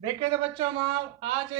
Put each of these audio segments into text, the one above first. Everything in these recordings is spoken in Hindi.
देखिए तो बच्चों आज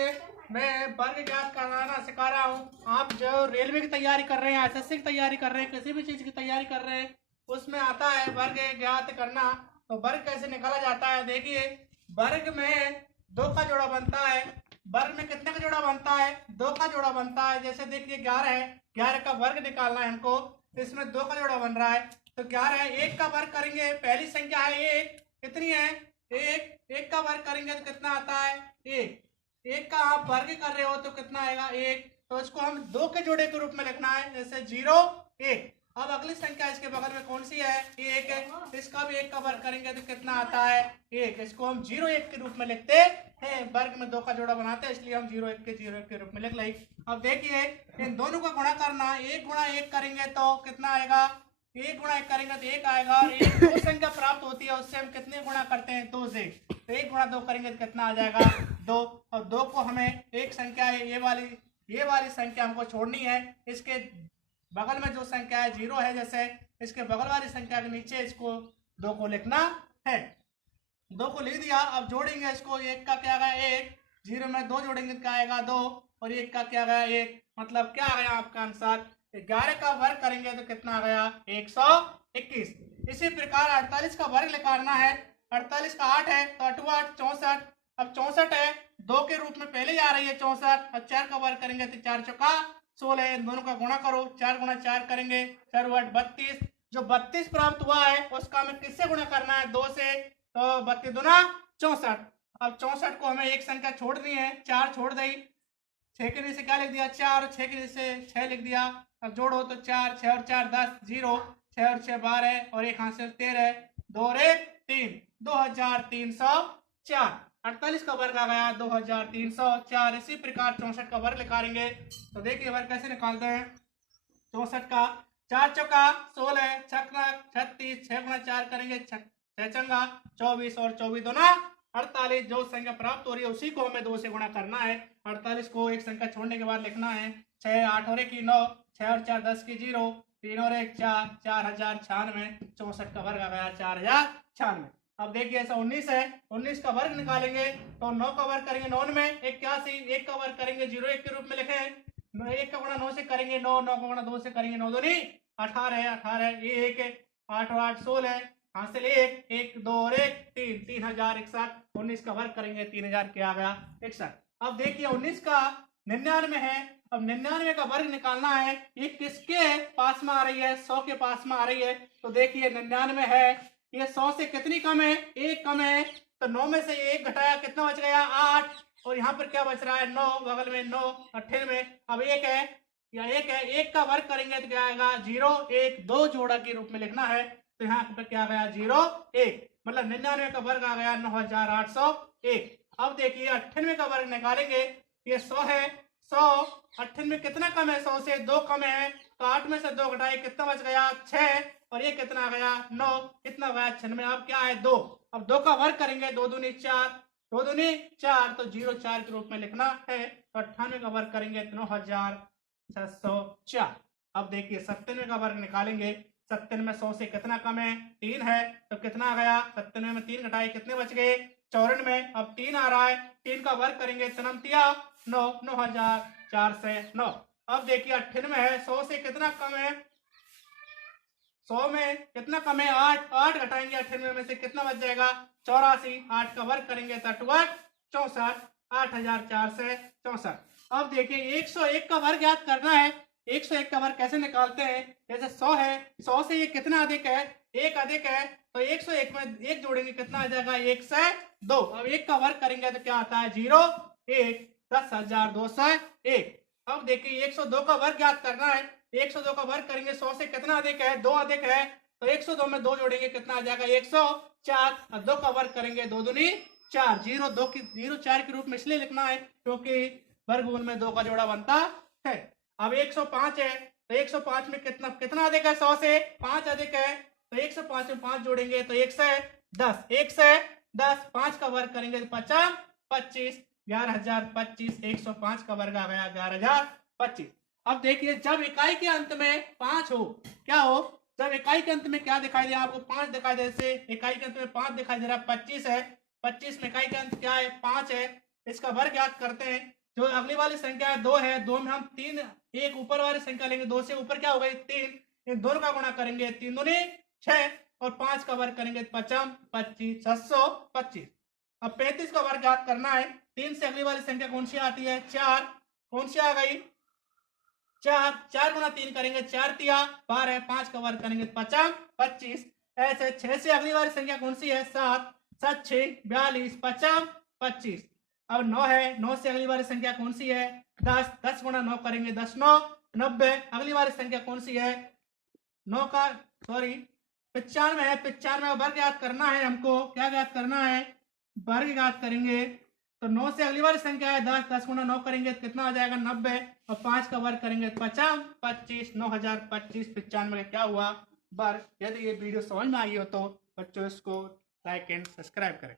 मैं वर्ग ज्ञात कराना सिखा रहा हूँ। आप जो रेलवे की तैयारी कर रहे हैं, एसएससी की तैयारी कर रहे हैं, किसी भी चीज़ की तैयारी कर रहे हैं, उसमें आता है वर्ग ज्ञात करना। तो वर्ग कैसे निकाला जाता है, देखिए। वर्ग में दो का जोड़ा बनता है। वर्ग में कितने का जोड़ा बनता है? दो का जोड़ा बनता है। जैसे देखिए 11 है, 11 का वर्ग निकालना है हमको, तो इसमें दो का जोड़ा बन रहा है। तो 11 है, एक का वर्ग करेंगे, पहली संख्या है एक, कितनी है? एक। एक का वर्ग करेंगे तो कितना आता है? एक। एक का आप वर्ग कर रहे हो तो कितना आएगा? एक। तो इसको हम दो के जोड़े के रूप में लिखना है, जैसे 0 1। अब अगली संख्या इसके बगल में कौन सी है? एक है। इसका भी एक का वर्ग करेंगे तो कितना आता है? एक। इसको हम 0 1 के रूप में लिखते हैं। वर्ग में दो का जोड़ा बनाते हैं, इसलिए हम 0 1 के रूप में लिख ली। अब देखिए इन दोनों का गुणा करना, एक गुणा एक करेंगे तो कितना आएगा? एक गुणा एक करेंगे तो एक आएगा। एक दो संख्या प्राप्त होती है, उससे हम कितने गुणा करते हैं? दो से। तो एक गुणा दो करेंगे तो कितना आ जाएगा? दो। और दो को हमें एक संख्या है, ये वाली संख्या हमको छोड़नी है। इसके बगल में जो संख्या है 0 है, जैसे इसके बगल वाली संख्या के नीचे इसको दो को लिखना है। दो को लिख दिया। अब जोड़ेंगे इसको, एक का क्या गया? एक। 0 में दो जोड़ेंगे तो क्या आएगा? दो। और एक का क्या गया? एक। मतलब क्या आ गया आपका आंसर? 11 का वर्ग करेंगे तो कितना आ गया? 121। इसी प्रकार 48 का वर्ग निकालना है। 48 का 8 है तो 8 8 64। अब 64 है, दो के रूप में पहले ही आ रही है 64। अब 4 का वर्ग करेंगे तो 4 चौका 16। इन दोनों का गुणा करो, 4 गुणा 4 करेंगे, 4 8 32। जो 32 प्राप्त हुआ है उसका हमें किससे गुणा करना है? 2 से। तो 32 दूना 64। अब 64 को हमें एक संख्या छोड़नी है, 4 छोड़ दी। 6 के नीचे क्या लिख दिया? 4। 6 के नीचे 6 लिख दिया। अब जोड़ो तो 4 6 और 4 10 0। 6 और 6 12 और एक हाथ से 13। 2 और 1 3। 2304। 48 का वर्ग आ गया 2304। इसी प्रकार 64 का वर्ग निकालेंगे। तो देखिए वर्ग कैसे निकालते हैं। 64 का 4 चौका 16, 6 36, 6 गुणा 4 करेंगे, 6 चंगा 24 और 24 दूना 48। जो संख्या प्राप्त हो रही है उसी को हमें 2 से गुणा करना है। 48 को एक संख्या छोड़ने के बाद लिखना है। 6 8 और 1 की 9, 6 और 4 10 की 0, 3 और 1 4, 4096। 64 का वर्ग आ गया 4096। अब देखिए ऐसा 19 है, 19 का वर्ग निकालेंगे तो 9 का वर्ग करेंगे 9 में 81। 1 का वर्ग करेंगे 0 1 के रूप में लिखें। 1 का गुणा 9 से करेंगे 9, 9 का गुणा 2 से करेंगे 9 दूनी 18, 18 ये 1 8 और 8 16, हासिल 1 1 2 और 1 3, 3061। 19 का वर्ग करेंगे 3000 क्या आ गया? 61। अब देखिए 19 का 99 है। अब 99 का वर्ग निकालना है। ये किसके पास में आ रही है? 100 के पास में आ रही है। तो देखिए 99 है, ये 100 से कितनी कम है? एक कम है। तो 9 में से एक घटाया, कितना बच गया? 8। और यहाँ पर क्या बच रहा है? 9, बगल में 9 98। अब एक है या एक है, एक का वर्ग करेंगे तो क्या आएगा? 0 1 2 जोड़ा के रूप में लिखना है। तो यहाँ पर क्या आ गया? 0 1। मतलब 99 का वर्ग आ गया 9801। अब देखिए 98 का वर्ग निकालेंगे। ये 100 है, 100 98 कितना कम है? 100 से 2 कम है। तो 8 में से 2 घटाए, कितना बच गया? 6। और ये कितना आ गया? 9। कितना गया? 96। अब क्या है? 2। अब 2 का वर्ग करेंगे, 2 दूनी 4, 2 दूनी 4, तो 0 4 के रूप में लिखना है। तो 98 का वर्ग करेंगे तो 9604। अब देखिए 97 का वर्ग निकालेंगे। 97 में 100 से कितना कम है? 3 है। तो कितना आ गया? 97 में 3 घटाए, कितने बच गए? 94। अब 3 आ रहा है, 3 का वर्ग करेंगे, तनमतिया 9, 9409। अब देखिए 98 है, 100 से कितना कम है? 100 में कितना कम है? 8। 8 घटाएंगे 98 में से, कितना बच जाएगा? 84। 8 का वर्ग करेंगे तो 8 64, 8464। अब देखिए 101 का वर्ग याद करना है। 101 का वर्ग कैसे निकालते हैं? जैसे 100 है, 100 से ये कितना अधिक है? एक अधिक है। तो 101 में एक जोड़ेंगे, कितना आ जाएगा? 1 से 2। अब 1 का वर्ग करेंगे तो क्या आता है? 0 1 10201। अब देखिए 102 का वर्ग याद करना है। 102 का वर्ग करेंगे, 100 से कितना अधिक है? 2 अधिक है। तो 102 में 2 जोड़ेंगे, कितना आ जाएगा? 104। और 2 का वर्ग करेंगे, 2 दूनी 4। 0 2 की 0 4 के रूप में इसलिए लिखना है क्योंकि वर्गमूल में 2 का जोड़ा बनता है। अब 105 है, तो 105 में कितना कितना अधिक है? 100 से 5 अधिक है। तो 105 में 5 जोड़ेंगे तो 1 से 10, 1 से 10। 5 का वर्ग करेंगे तो 50 25, 11025। 105 का वर्ग आ गया 11025। अब देखिए जब इकाई के अंत में 5 हो, क्या हो? जब इकाई के अंत में क्या दिखाई दे आपको? 5 दिखाई दे। से इकाई के अंत में 5 दिखाई दे रहा है, 25 है। 25 में इकाई का अंक क्या है 5 है। इसका वर्ग ज्ञात करते हैं। जो अगली वाली संख्या है 2 है, 2 में हम 3 एक ऊपर वाली संख्या लेंगे, 2 से ऊपर क्या हो गई 3, इन दोनों का गुणा करेंगे 3 दूनी 6 और 5 का वर्ग करेंगे 5 25 725। अब 35 का वर्ग ज्ञात करना है। 3 से अगली वाली संख्या कौन सी आती है 4, कौन सी आ गई 4, 4 गुणा 3 करेंगे 4 तिया 12, 5 का वर्ग करेंगे 5 25। ऐसे 6 से अगली वाली संख्या कौन सी है 7, 7 6 42 5 25। अब 9 है, 9 से अगली वाली संख्या कौन सी है 10, 10 गुणा 9 करेंगे 10 9 90। अगली वाली संख्या कौन सी है 9 का सॉरी 95 है, 95 वर्ग ज्ञात करना है हमको। क्या ज्ञात करना है वर्ग ज्ञात करेंगे। तो 9 से अगली वाली संख्या है 10, 10 गुणा 9 करेंगे तो कितना आ जाएगा 90 और 5 का वर्ग करेंगे 50 25 9025। 95 का क्या हुआ वर्ग। यदि ये वीडियो समझ में आई हो तो बच्चों इसको लाइक एंड सब्सक्राइब करें।